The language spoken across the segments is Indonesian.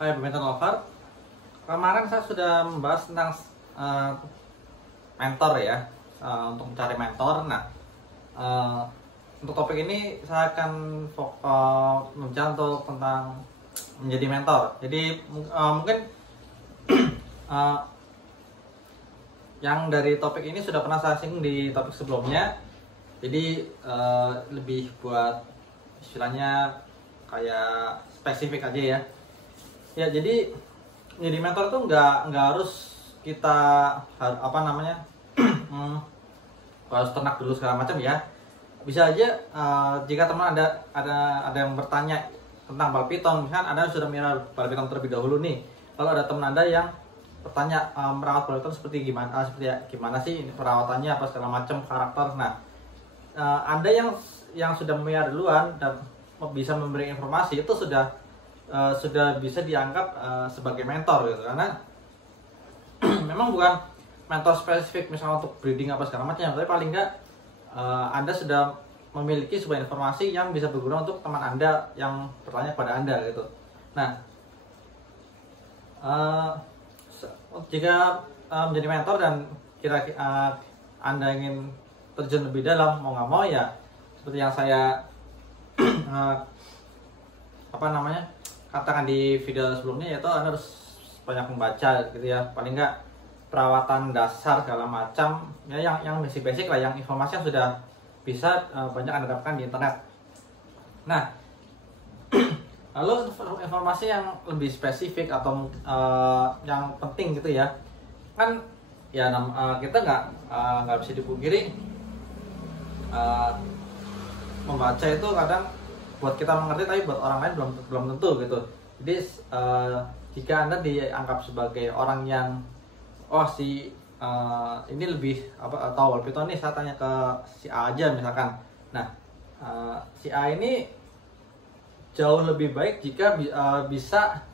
Hai badminton lover, kemarin saya sudah membahas tentang uh, mentor ya, untuk mencari mentor. Nah, uh, untuk topik ini saya akan membicarakan tentang menjadi mentor. Jadi mungkin uh, yang dari topik ini sudah pernah saya singgung di topik sebelumnya. Jadi lebih buat istilahnya kayak spesifik aja ya. Ya, jadi jadi mentor itu nggak harus kita harus ternak dulu segala macam ya. Bisa aja jika teman ada yang bertanya tentang bal piton, misalkan Anda sudah mengenal bal piton terlebih dahulu nih. Lalu ada teman Anda yang bertanya merawat bal piton seperti gimana sih ini perawatannya, apa segala macam, karakter. Nah, Anda yang sudah melihara duluan dan bisa memberi informasi itu sudah bisa dianggap sebagai mentor gitu, karena memang bukan mentor spesifik misalnya untuk breeding apa segala macam, tapi paling enggak Anda sudah memiliki sebuah informasi yang bisa berguna untuk teman Anda yang bertanya kepada Anda gitu. Nah, jika menjadi mentor dan kira-kira Anda ingin terjun lebih dalam, mau nggak mau ya seperti yang saya katakan di video sebelumnya, yaitu Anda harus banyak membaca gitu ya, paling nggak perawatan dasar segala macam ya, yang basic lah, yang informasi yang sudah bisa banyak Anda dapatkan di internet. Nah, lalu informasi yang lebih spesifik atau yang penting gitu ya, kan ya kita nggak bisa dipungkiri membaca itu kadang buat kita mengerti, tapi buat orang lain belum tentu gitu. Jadi jika Anda dianggap sebagai orang yang ini lebih tahu bal piton nih, saya tanya ke si A aja misalkan. Nah, si A ini jauh lebih baik jika bisa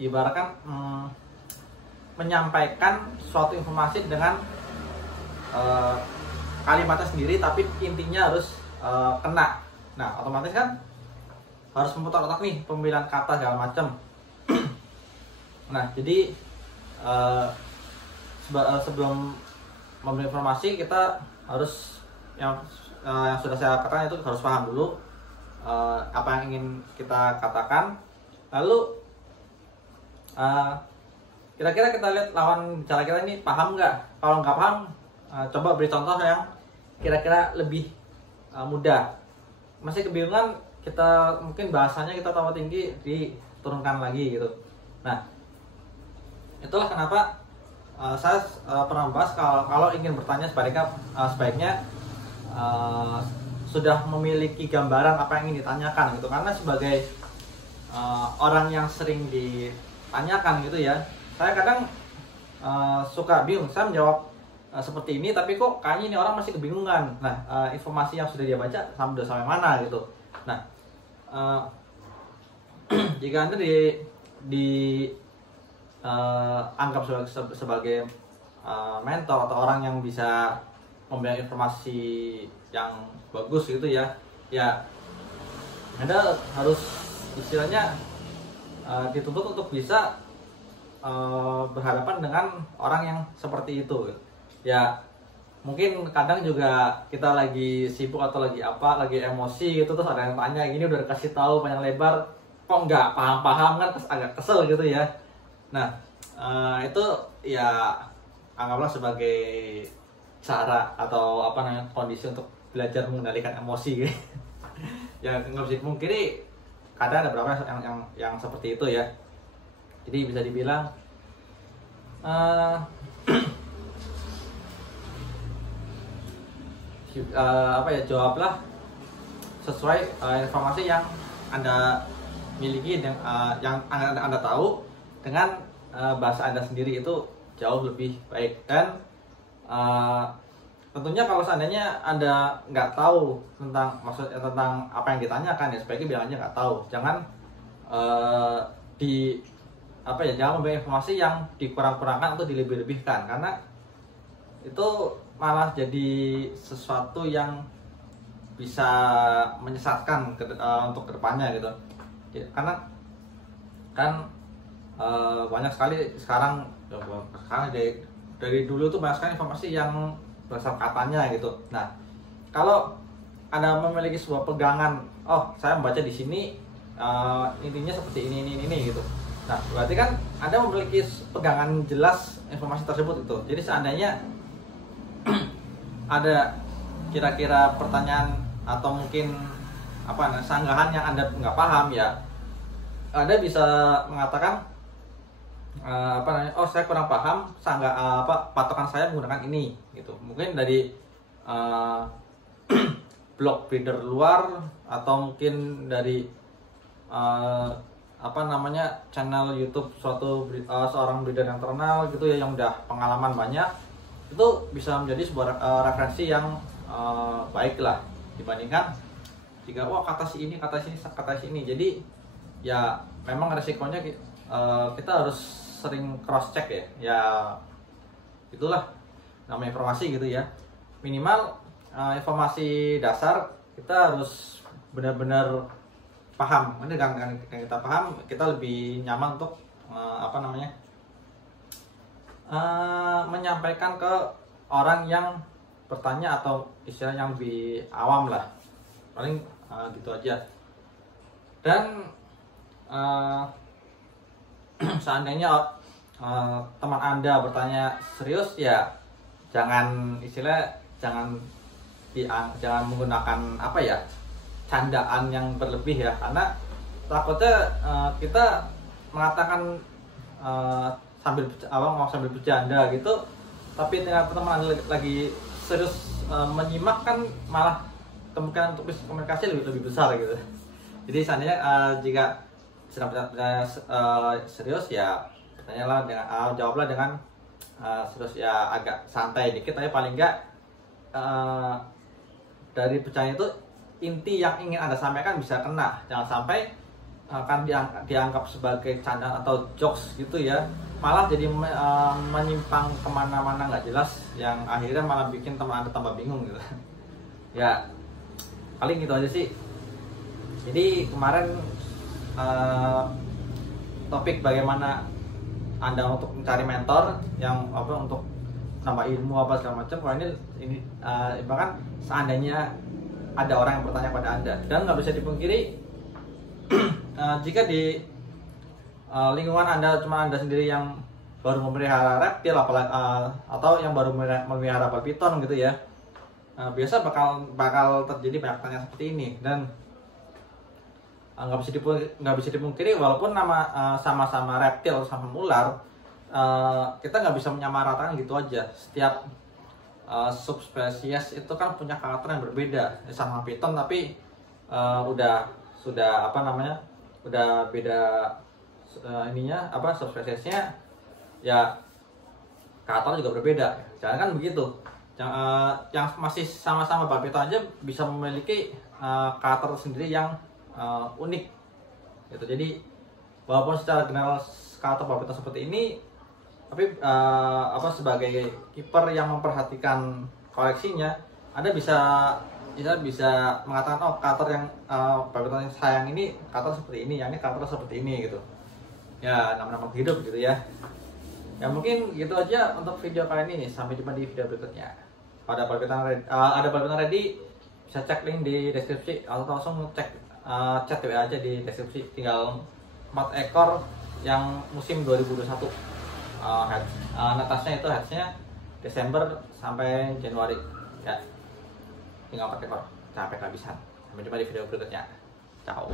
ibaratkan menyampaikan suatu informasi dengan kalimatnya sendiri, tapi intinya harus kena. Nah, otomatis kan harus memutar otak nih, pemilihan kata segala macam. Nah, jadi sebelum memberi informasi, kita harus yang sudah saya katakan itu harus paham dulu apa yang ingin kita katakan. Lalu kira-kira kita lihat lawan bicara kita ini paham nggak. Kalau nggak paham, coba beri contoh yang kira-kira lebih mudah. Masih kebingungan, kita mungkin bahasanya kita tambah tinggi, diturunkan lagi gitu. Nah, itulah kenapa saya pernah membahas kalau ingin bertanya sebaiknya sudah memiliki gambaran apa yang ingin ditanyakan gitu. Karena sebagai orang yang sering ditanyakan gitu ya, saya kadang suka bingung. Saya menjawab seperti ini, tapi kok kayaknya ini orang masih kebingungan. Nah, informasi yang sudah dia baca sudah sampai mana gitu. Nah, jika Anda anggap sebagai mentor atau orang yang bisa memberikan informasi yang bagus gitu ya, Anda harus istilahnya dituntut untuk bisa berhadapan dengan orang yang seperti itu ya. Mungkin kadang juga kita lagi sibuk atau lagi emosi gitu, terus ada yang tanya gini, udah dikasih tahu panjang lebar kok nggak paham kan, terus agak kesel gitu ya. Nah, itu ya anggaplah sebagai cara atau kondisi untuk belajar mengendalikan emosi gitu. Ya nggak bisa dipungkiri, kadang ada beberapa yang seperti itu ya. Jadi bisa dibilang jawablah sesuai informasi yang Anda miliki, yang Anda tahu, dengan bahasa Anda sendiri, itu jauh lebih baik. Dan tentunya kalau seandainya Anda nggak tahu tentang apa yang ditanyakan, ya sebaiknya bilang aja nggak tahu. Jangan jangan memberi informasi yang dikurang-kurangkan atau dilebih-lebihkan, karena itu malah jadi sesuatu yang bisa menyesatkan untuk kedepannya gitu. Karena kan banyak sekali sekarang dari dulu tuh banyak sekali informasi yang berdasar katanya gitu. Nah, kalau Anda memiliki sebuah pegangan, oh saya membaca di sini intinya seperti ini gitu. Nah, berarti kan Anda memiliki pegangan jelas informasi tersebut itu. Jadi seandainya ada kira-kira pertanyaan atau mungkin sanggahan yang Anda nggak paham, ya Anda bisa mengatakan oh saya kurang paham, patokan saya menggunakan ini gitu. Mungkin dari blog breeder luar, atau mungkin dari channel YouTube seorang breeder yang terkenal gitu ya, yang udah pengalaman banyak. Itu bisa menjadi sebuah referensi yang baik lah, dibandingkan jika kata si ini. Jadi ya memang resikonya kita harus sering cross check ya itulah namanya informasi gitu ya. Minimal informasi dasar kita harus benar-benar paham. Ini dengan kita paham, kita lebih nyaman untuk menyampaikan ke orang yang bertanya, atau istilah yang lebih awam lah. Paling gitu aja. Dan seandainya teman Anda bertanya serius, ya jangan menggunakan candaan yang berlebih ya, karena takutnya kita mengatakan sambil bercanda gitu, tapi ternyata teman Anda lagi serius menyimak, kan malah kemungkinan untuk komunikasi lebih besar gitu. Jadi seandainya jika sedang bertanya serius, ya jawablah dengan serius, ya agak santai dikit, tapi paling enggak dari percaya itu inti yang ingin Anda sampaikan bisa kena. Jangan sampai akan dianggap sebagai candaan atau jokes gitu ya, malah jadi menyimpang kemana-mana nggak jelas, yang akhirnya malah bikin teman Anda tambah bingung gitu. Ya paling gitu aja sih. Jadi kemarin topik bagaimana Anda untuk mencari mentor yang untuk nambah ilmu segala macam. Kalau ini bahkan seandainya ada orang yang bertanya pada Anda, dan nggak bisa dipungkiri jika di lingkungan Anda cuma Anda sendiri yang baru memelihara reptil, atau yang baru memelihara bal piton gitu ya, biasa bakal terjadi banyak tanya seperti ini. Dan nggak bisa dipungkiri, walaupun sama-sama reptil, sama ular, kita nggak bisa menyamaratakan gitu aja. Setiap subspesies itu kan punya karakter yang berbeda. Sama piton tapi udah beda subspesiesnya, ya karakter juga berbeda. Jangan kan begitu. Yang masih sama-sama bal piton aja bisa memiliki karakter sendiri yang unik gitu. Jadi walaupun secara general karakter bal piton seperti ini, tapi sebagai kiper yang memperhatikan koleksinya, Anda bisa mengatakan karakter yang bal piton yang sayang ini karakter seperti ini, yang ini karakter seperti ini gitu. Ya nama-nama hidup gitu ya. Ya mungkin gitu aja untuk video kali ini. Sampai jumpa di video berikutnya. Ada bal piton ready, bisa cek link di deskripsi, atau langsung chat WA aja di deskripsi. Tinggal 4 ekor yang musim 2021. Netasnya itu hatchnya Desember sampai Januari ya, tinggal 4 ekor, capek kehabisan. Sampai jumpa di video berikutnya. Ciao.